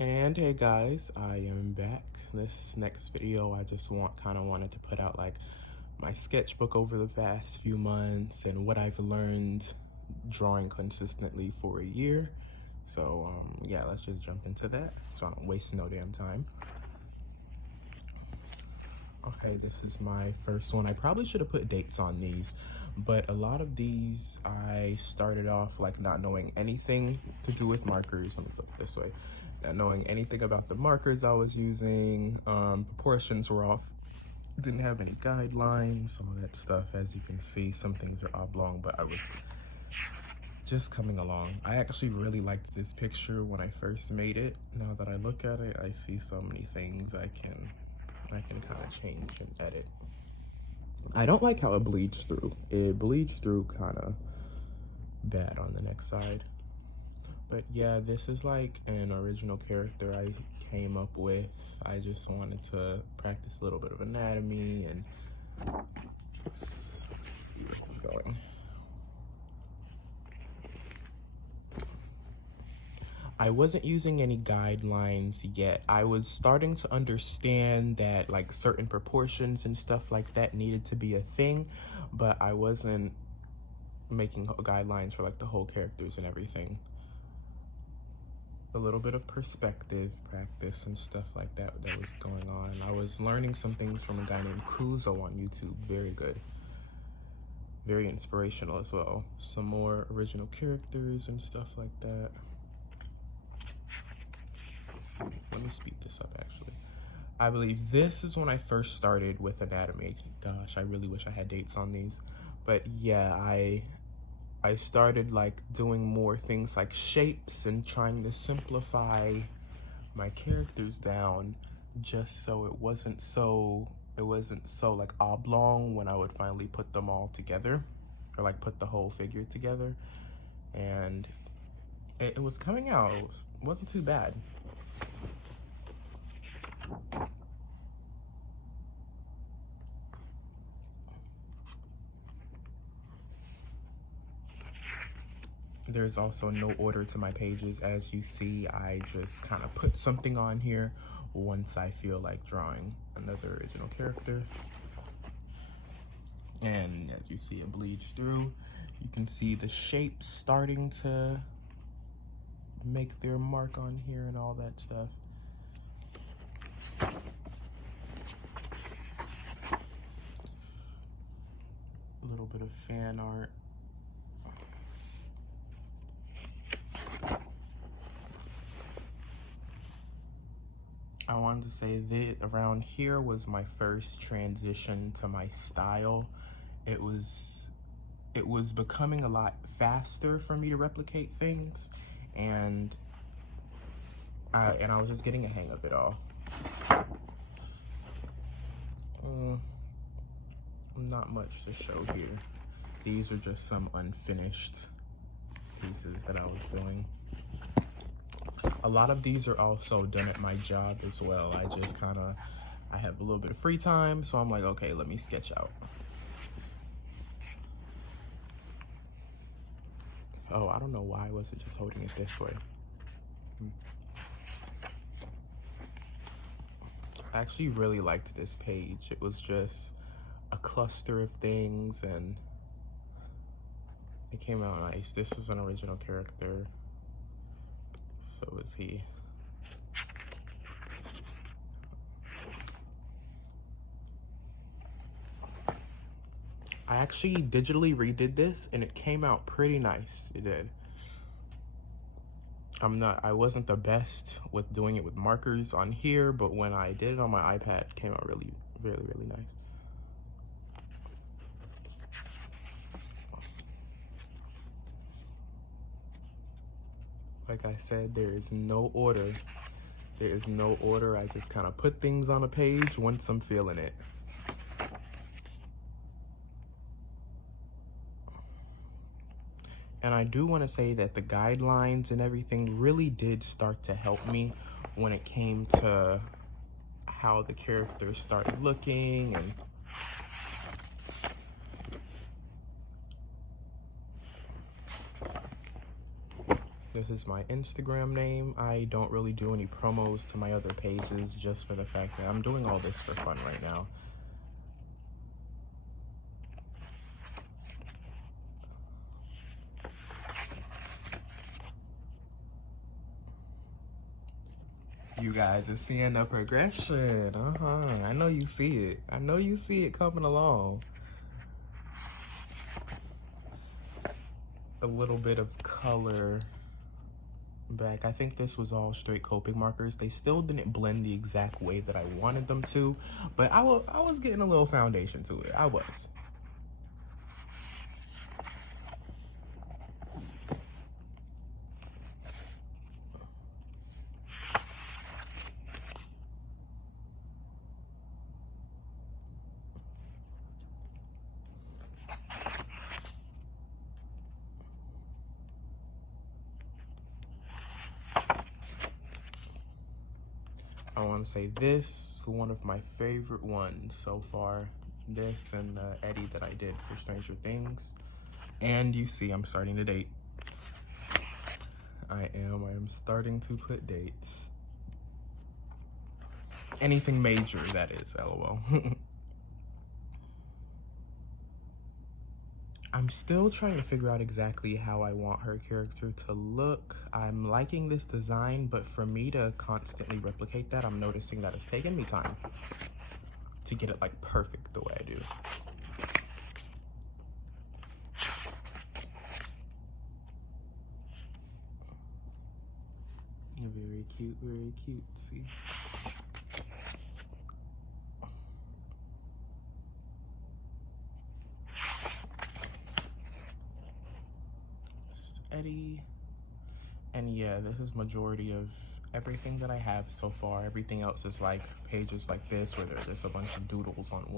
And hey guys, I am back. This next video I just wanted to put out like my sketchbook over the past few months and what I've learned drawing consistently for a year. So yeah, let's just jump into that so I don't waste no damn time. Okay, this is my first one. I probably should have put dates on these, but a lot of these I started off like not knowing anything to do with markers. Let me flip it this way. Not knowing anything about the markers I was using. Proportions were off. Didn't have any guidelines, all that stuff. As you can see, some things are oblong, but I was just coming along. I actually really liked this picture when I first made it. Now that I look at it, I see so many things I can kind of change and edit. I don't like how it bleeds through. It bleeds through kind of bad on the next side. But yeah, this is like an original character I came up with. I just wanted to practice a little bit of anatomy and see where it's going. I wasn't using any guidelines yet. I was starting to understand that like certain proportions and stuff like that needed to be a thing, but I wasn't making guidelines for like the whole characters and everything. A little bit of perspective practice and stuff like that was going on. I was learning some things from a guy named Kuzo on YouTube. Very good. Very inspirational as well. Some more original characters and stuff like that. Let me speed this up actually. I believe this is when I first started with anatomy. Gosh, I really wish I had dates on these. But yeah, I started like doing more things like shapes and trying to simplify my characters down just so it wasn't so like oblong when I would finally put them all together, or like put the whole figure together. And it was coming out. It wasn't too bad. There's also no order to my pages. As you see, I just kind of put something on here once I feel like drawing another original character. And as you see, it bleeds through. You can see the shapes starting to make their mark on here and all that stuff. A little bit of fan art. I wanted to say that around here was my first transition to my style. It was becoming a lot faster for me to replicate things, and I was just getting a hang of it all. Not much to show here. These are just some unfinished pieces that I was doing. A lot of these are also done at my job as well. I have a little bit of free time, so I'm like, okay, let me sketch out. Oh, I don't know why I wasn't just holding it this way. I actually really liked this page. It was just a cluster of things and it came out nice. This is an original character. So is he. I actually digitally redid this and it came out pretty nice. It did. I wasn't the best with doing it with markers on here, but when I did it on my iPad, it came out really, really, really nice. Like I said, there is no order. There is no order. I just kind of put things on a page once I'm feeling it. And I do want to say that the guidelines and everything really did start to help me when it came to how the characters started looking and This is my Instagram name. I don't really do any promos to my other pages just for the fact that I'm doing all this for fun right now. You guys are seeing the progression. I know you see it. I know you see it coming along. A little bit of color back. I think this was all straight Copic markers. They still didn't blend the exact way that I wanted them to, but I was getting a little foundation to it. I was. I want to say this, one of my favorite ones so far. This and the Eddie that I did for Stranger Things. And you see, I'm starting to date. I am starting to put dates. Anything major, that is, LOL. I'm still trying to figure out exactly how I want her character to look. I'm liking this design, but for me to constantly replicate that, I'm noticing that it's taking me time to get it like perfect the way I do. Very cute, very cute, see? Eddie, and yeah, this is majority of everything that I have so far. Everything else is like pages like this where there's just a bunch of doodles on one.